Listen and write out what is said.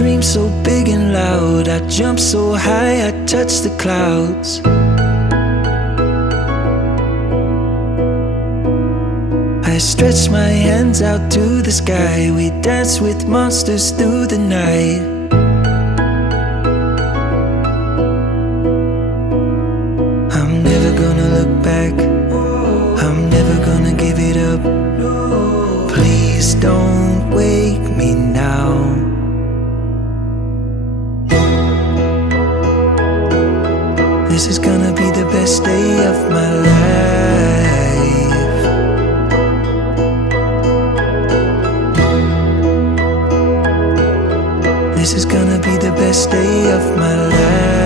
dream so big and loud, I jump so high, I touch the clouds. I stretch my hands out to the sky, we dance with monsters through the night. I'm never gonna look back, I'm never gonna give it up. Please don't wake me now. This is gonna be the best day of my life. This is gonna be the best day of my life.